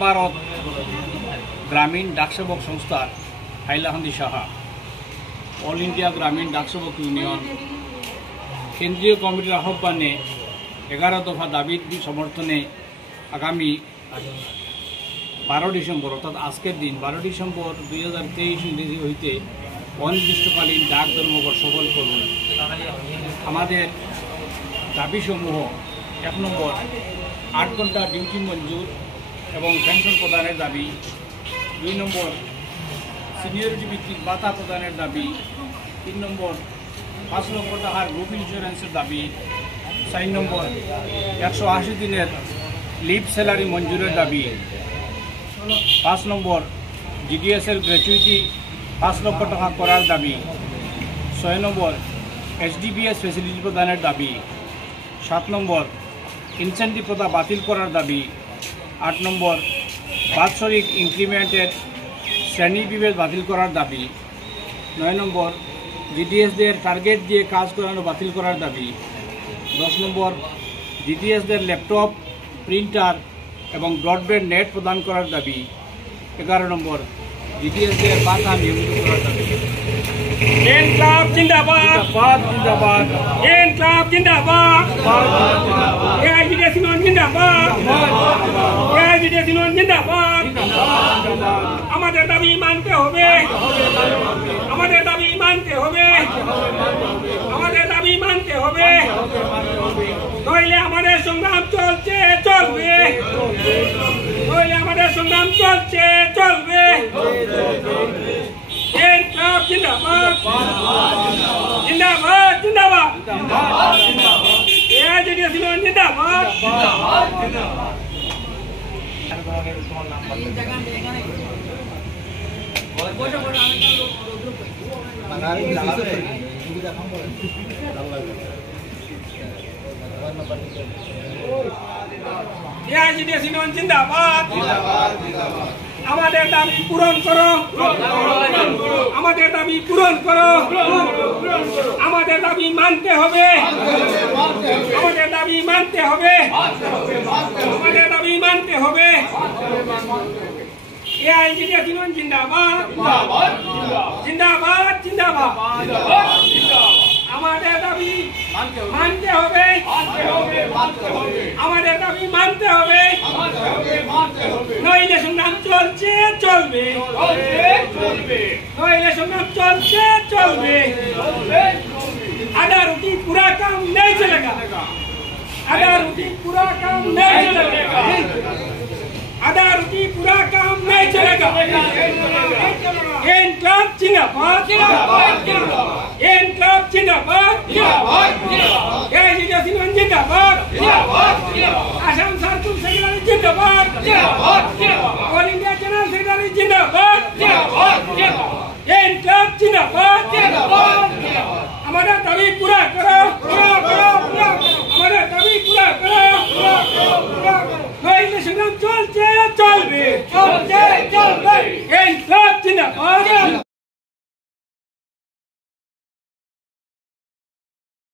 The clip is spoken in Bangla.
ভারত গ্রামীণ ডাকসেবক সংস্থার হাইলাকান্দি শাখা অল ইন্ডিয়া গ্রামীণ ডাকসেবক ইউনিয়ন কেন্দ্রীয় কমিটির আহ্বানে 11 দফা দাবির সমর্থনে আগামী 12 ডিসেম্বর অর্থাৎ আজকের দিন 12 ডিসেম্বর 2023 ইংরেজি হইতে অনির্দিষ্টকালীন ডাক ধর্মঘট সফল করুন। আমাদের দাবিসমূহ 1 নম্বর 8 ঘন্টা ডিউটি মঞ্জুর এবং পেনশন প্রদানের দাবি, 2 নম্বর সিনিয়রিটি ভিত্তিক ভাতা প্রদানের দাবি, 3 নম্বর 5 লক্ষ টাকার গ্রুপ ইন্স্যুরেন্সের দাবি, 4 নম্বর 180 দিনের লিভ স্যালারি মঞ্জুরের দাবি, 5 নম্বর জিডিএসএল গ্র্যাচুইটি 5 লক্ষ টাকা করার দাবি, 6 নম্বর এইচডিবিএস ফ্যাসিলিটি প্রদানের দাবি, 7 নম্বর ইনসেন্টিভ প্রথা বাতিল করার দাবি, 8 নম্বর বাৎসরিক ইনক্রিমেন্টের শ্রেণীবিভেদ বাতিল করার দাবি, 9 নম্বর জিডিএসদের টার্গেট দিয়ে কাজ করানো বাতিল করার দাবি, 10 নম্বর জিডিএসদের ল্যাপটপ, প্রিন্টার এবং ব্রডব্যান্ড নেট প্রদান করার দাবি, 11 নম্বর জিডিএসদের ভাতা নিয়মিত করার দাবি। ইনকলাব জিন্দাবাদ, জিন্দাবাদ, ইনকলাব জিন্দাবাদ, এআইজিডিএস ইউনিয়ন জিন্দাবাদ, এআইজিডিএস ইউনিয়ন জিন্দাবাদ। আমাদের দাবি মানতে হবে, আমাদের দাবি মানতে হবে, আমাদের দাবি মানতে হবে, নইলে আমাদের সংগ্রাম চলছে চলবে, নইলে আমাদের সংগ্রাম চলছে চলবে। ইনকলাব জিন্দাবাদ, জিন্দাবাদ, জিন্দাবাদ, এআইজিডিএস ইউনিয়ন জিন্দাবাদ। এআইজিডিএস ইউনিয়ন জিন্দাবাদ, আমাদের দাবি পূরণ করো, আমাদের দাবি পূরণ করো, আমাদের দাবি মানতে হবে, আমাদের দাবি মানতে হবে, আমাদের দাবি মানতে হবে। এআইজিডিএস ইউনিয়ন জিন্দাবাদ, জিন্দাবাদ, জিন্দাবাদ। আমাদের দাবি মানতে হবে, আমাদের দাবি মানতে হবে, নইলে সংগ্রাম চলছে চলবে, নইলে সংগ্রাম চলছে চলবে। आधा रोटी पूरा काम नहीं चलेगा, आधा रोटी पूरा काम नहीं चलेगा, आधा रोटी पूरा काम नहीं चलेगा। इनकलाब जिंदाबाद, इनकलाब जिंदाबाद, एआईजीडीएस जिंदाबाद, आसाम सर्कुलर सेक्रेटारी जिंदाबाद।